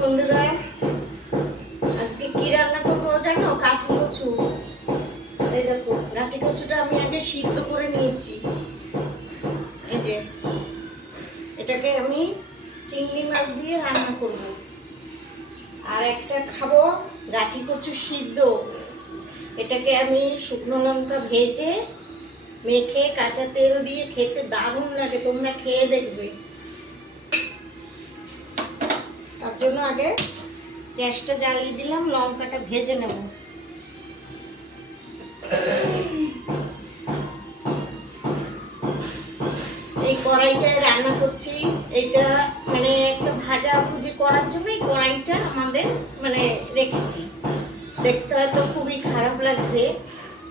বন্ধুরা, আজকে কি রান্না করবো জানো? কাঠি কচু। এই দেখো, কাঠি কচুটা আমি আগে সিদ্ধ করে নিয়েছি। এই যে, এটাকে আমি চিংড়ি মাছ দিয়ে রান্না করব। আর একটা খাবো গাঠি কচু সিদ্ধ। এটাকে আমি শুকনো লঙ্কা ভেজে মেখে কাঁচা তেল দিয়ে খেতে দারুণ লাগে, তোমরা খেয়ে দেখবে। তার জন্য আগে গ্যাসটা জ্বালিয়ে দিলাম, লঙ্কাটা ভেজে নেব। এই কড়াইটায় রান্না করছি। এইটা মানে একটা ভাজা ভুজি করার জন্য এই কড়াইটা আমাদের মানে রেখেছি। দেখতে হয়তো খুবই খারাপ লাগছে,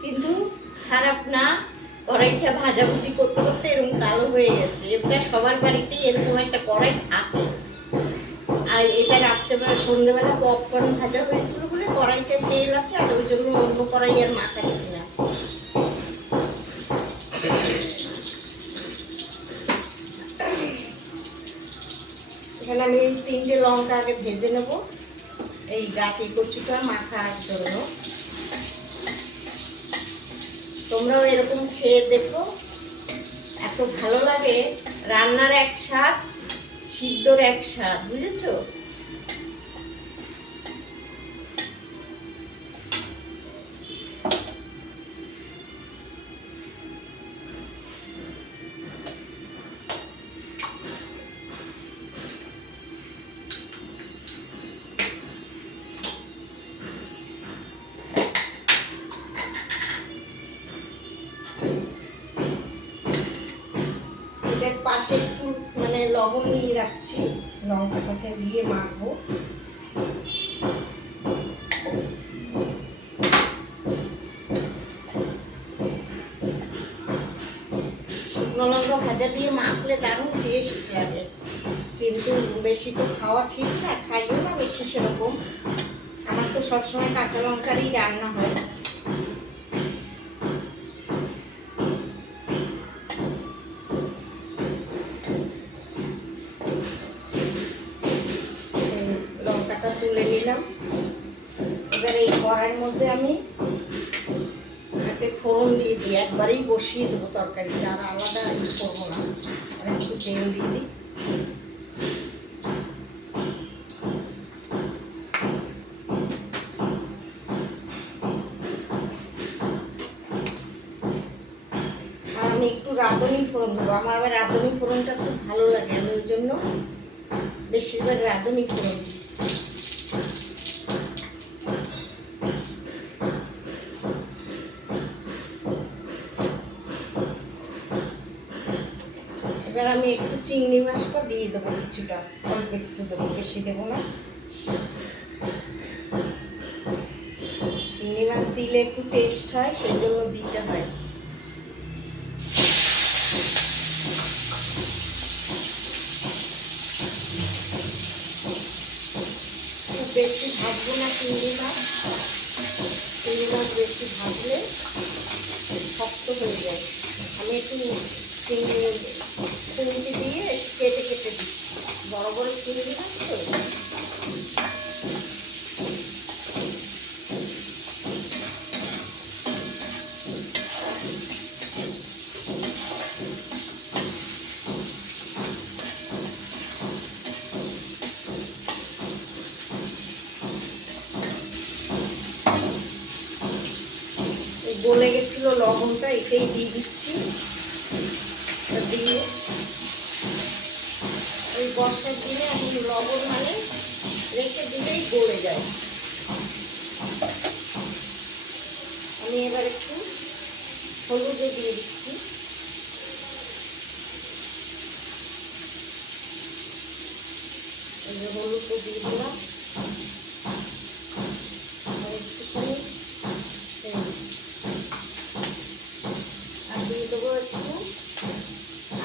কিন্তু খারাপ না। কড়াইটা ভাজাভুজি করতে করতে এরকম কালো হয়ে গেছে। এটা সবার বাড়িতেই এরকম একটা কড়াই থাকে। আর এটা রাত্রেবেলা সন্ধ্যেবেলা পপকর্ন ভাজা হয়েছিল বলে কড়াইটা তেল আছে, আর ওই জন্য অন্য কড়াই আর মাখাচ্ছি না। এখানে আমি 3টে লঙ্কা আগে ভেজে নেব এই গাঠি কচুটা মাখার জন্য। তোমরাও এরকম খেয়ে দেখো, এত ভালো লাগে। রান্নার এক স্বাদ, সিদ্ধর এক স্বাদ, বুঝেছো? এটার পাশে একটু মানে লবণ নিয়ে রাখছি, লঙ্কাটাকে দিয়ে মাখবো। শুকনো লঙ্কা ভাজা দিয়ে মাখলে দারুণ টেস্ট লাগে, কিন্তু বেশি তো খাওয়া ঠিক না, খাইও না বেশি সেরকম। আমার তো সবসময় কাঁচা লঙ্কারই রান্না হয়। লঙ্কাটা তুলে নিলাম। এবার এই কড়াইয়ের মধ্যে আমি একটা ফোড়ন দিয়ে দিই, একবারেই বসিয়ে দেবো তরকারিটা, আর আলাদা করবো না। আর একটু তেল দিয়ে দিই। আমি একটু রাঁধুনি ফোড়ন দেবো, আমার আবার রাঁধুনি ফোড়নটা খুব ভালো লাগে, আমি ওই জন্য বেশিরভাগ রাঁধুনি ফোড়ন দিই। এবার আমি একটু চিংড়ি মাছটা দিয়ে দেবো, কিছুটা অল্প একটু দেবো, বেশি দেবো না। চিংড়ি মাছ দিলে একটু টেস্ট হয়, সেই জন্য দিতে হয়। বেশি ভাজবো না চিংড়ি মাছ, চিংড়ি মাছ বেশি ভাজলে শক্ত হয়ে যায়। আমি একটু চিংড়ি দিয়ে কেটে কেটে দিচ্ছি, বড় বড় চিংড়ি মাছ তো। গলে গেছিল লবণটা, এটাই দিয়ে দিচ্ছি। দিয়ে ওই বর্ষার দিনে এখন লবণ মানে রেখে দিলেই গলে যায়। আমি এবার একটু হলুদও দিয়ে দিচ্ছি। হলুদও দিয়ে দিলাম, আর একটুখানি আর দিয়ে দেবো একটু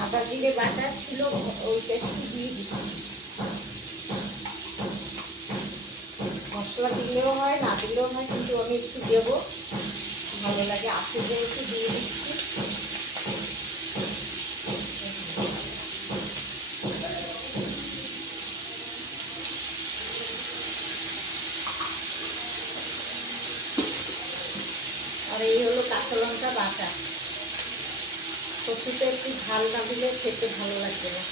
আদা জিরে বাটা ছিল, ওইটা একটু দিয়ে দিচ্ছি। মশলা দিলেও হয়, না দিলেও হয়, কিন্তু আমি একটু দেবো, ভালো লাগে। আছে যেহেতু দিয়ে দিচ্ছি। এই হলো কাঁচা লঙ্কা বাটা। কচুতে একটু ঝাল না দিলে খেতে ভালো লাগবে না।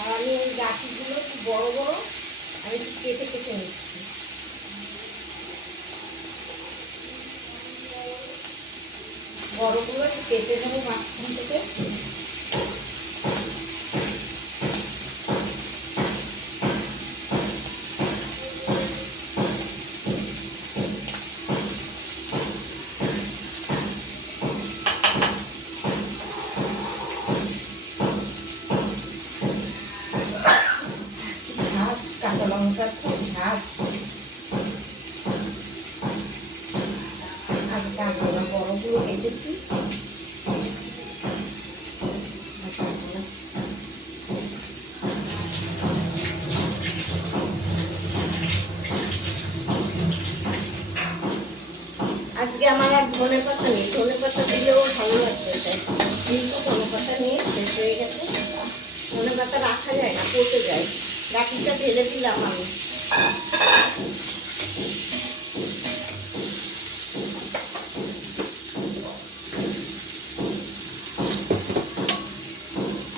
আর আমি এই গাঠিগুলো একটু বড় বড় আমি একটু কেটে কেটে নিচ্ছি। বড়গুলো একটু কেটে নেবো মাঝখান থেকে। কাঁচা লঙ্কার ঝাঁজ আর কাঁচা বড়গুলো কেটেছি। আজকে আমার আর ধনে পাতা নেই, ধনে পাতা দিলেও ভালো লাগবে। তাই কিন্তু ধনে পাতা নিয়ে শেষ হয়ে গেছে। ধনে পাতা রাখা যায় না, পচে যায়। গাঠিটা ঢেলে দিলাম আমি।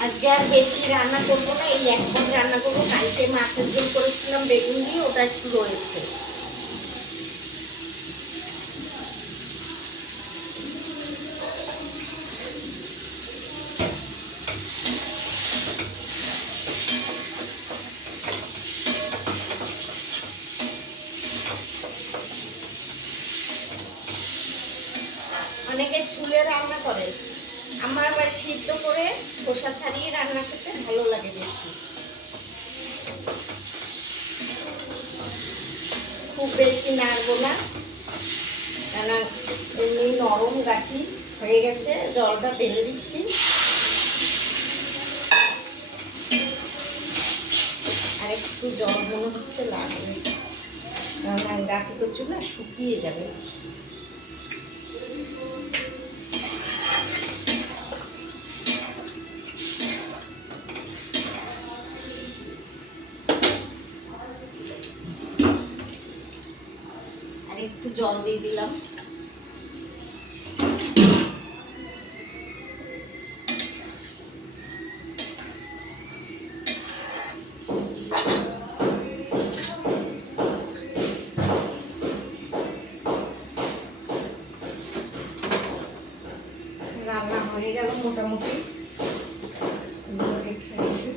আজকে আর বেশি রান্না করবো না, এই এক পদ রান্না করবো। কালকে মাছের ঝোল করেছিলাম বেগুন দিয়ে, ওটা একটু রয়েছে। অনেকে ছুলে রান্না করে, আমার আবার সিদ্ধ করে খোসা ছাড়িয়ে রান্না করতে ভালো লাগে বেশি। খুব বেশি নাড়বো না, কেন এমনি নরম গাঠি হয়ে গেছে। জলটা ঢেলে দিচ্ছি। আর একটু জল মনে হচ্ছে লাগবে, কারণ গাঠি কচু না শুকিয়ে যাবে। একটু জল দিয়ে দিলাম। রান্না হয়ে গেল মোটামুটি। রেখে আসি।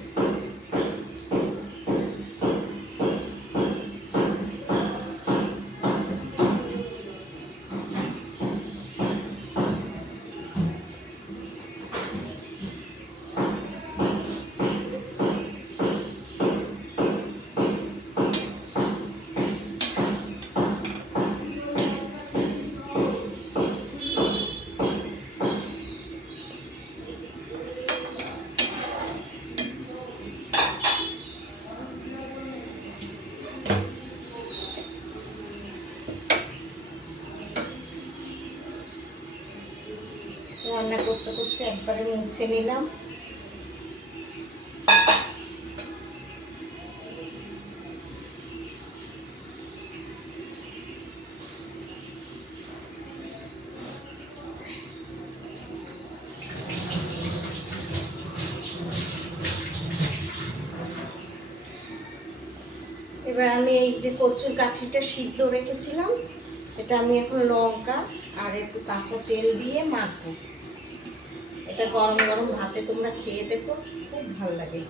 রান্না করতে করতে একবারে মুছে নিলাম। এবার আমি এই যে কচুর কাঠিটা সিদ্ধ রেখেছিলাম, এটা আমি এখন লঙ্কা আর একটু কাঁচা তেল দিয়ে মাখবো। এটা গরম গরম ভাতে তোমরা খেয়ে দেখো, খুব ভালো লাগে।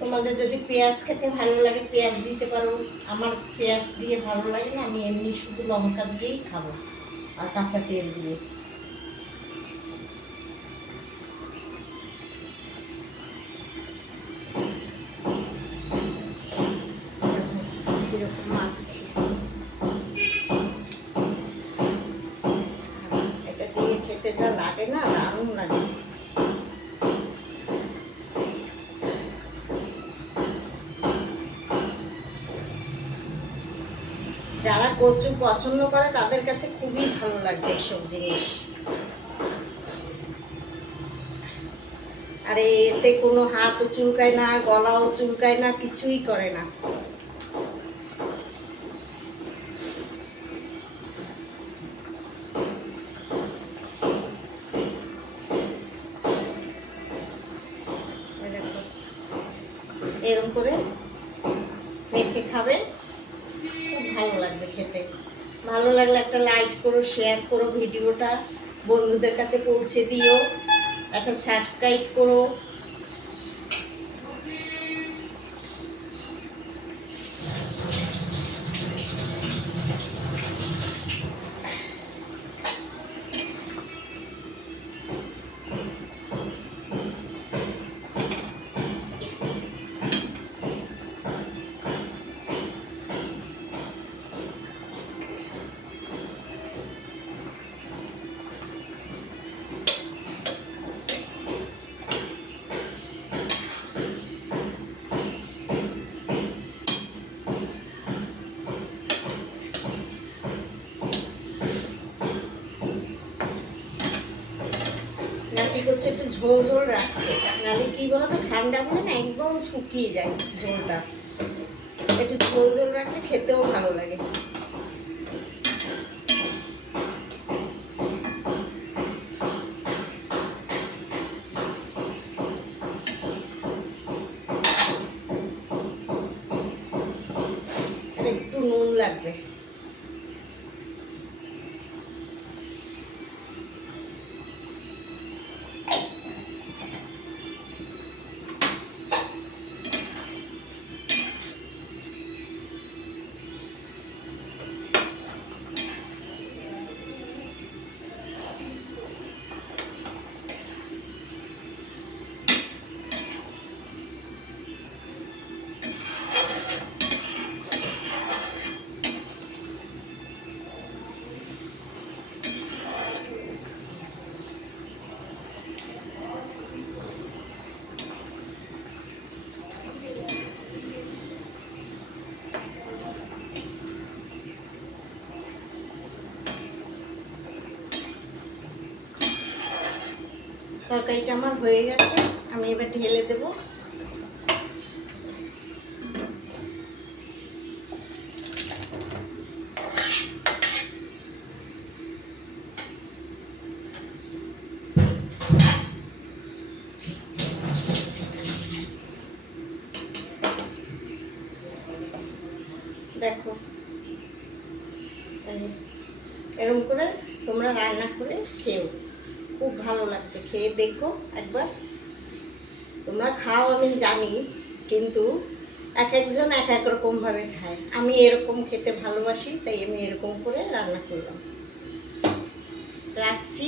তোমাদের যদি পেঁয়াজ খেতে ভালো লাগে পেঁয়াজ দিতে পারো, আমার পেঁয়াজ দিয়ে ভালো লাগে না, আমি এমনি শুধু লঙ্কা দিয়েই খাবো আর কাঁচা তেল দিয়ে। এরকম মাখছি, এটা দিয়ে খেতে যা লাগে না, দারুণ লাগে। যারা কচু পছন্দ করে তাদের কাছে খুবই ভালো লাগবে এইসব জিনিস। আর এতে কোনো হাতও চুলকায় না, গলাও চুলকায় না, কিছুই করে না। এরকম করে মেখে খাবে, খুব ভালো লাগবে খেতে। ভালো লাগলে একটা লাইক করো, শেয়ার করো, ভিডিওটা বন্ধুদের কাছে পৌঁছে দিও, একটা সাবস্ক্রাইব করো। নাতি করছে একটু ঝোল ঝোল রাখতে, নাহলে কি বলো তো ঠান্ডা হলে না একদম শুকিয়ে যায় ঝোলটা। একটু ঝোল ঝোল রাখলে খেতেও ভালো লাগে। একটু নুন লাগবে। তরকারিটা আমার হয়ে গেছে, আমি এবার ঢেলে দেব। দেখো এরকম করে তোমরা রান্না করে খেও, খুব ভালো লাগবে। খেয়ে দেখো একবার। তোমরা খাও আমি জানি, কিন্তু এক একজন এক এক রকমভাবে খায়। আমি এরকম খেতে ভালোবাসি, তাই আমি এরকম করে রান্না করলাম। রাখছি,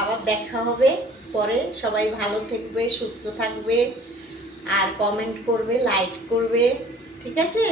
আবার দেখা হবে পরে। সবাই ভালো থাকবে, সুস্থ থাকবে, আর কমেন্ট করবে, লাইক করবে, ঠিক আছে?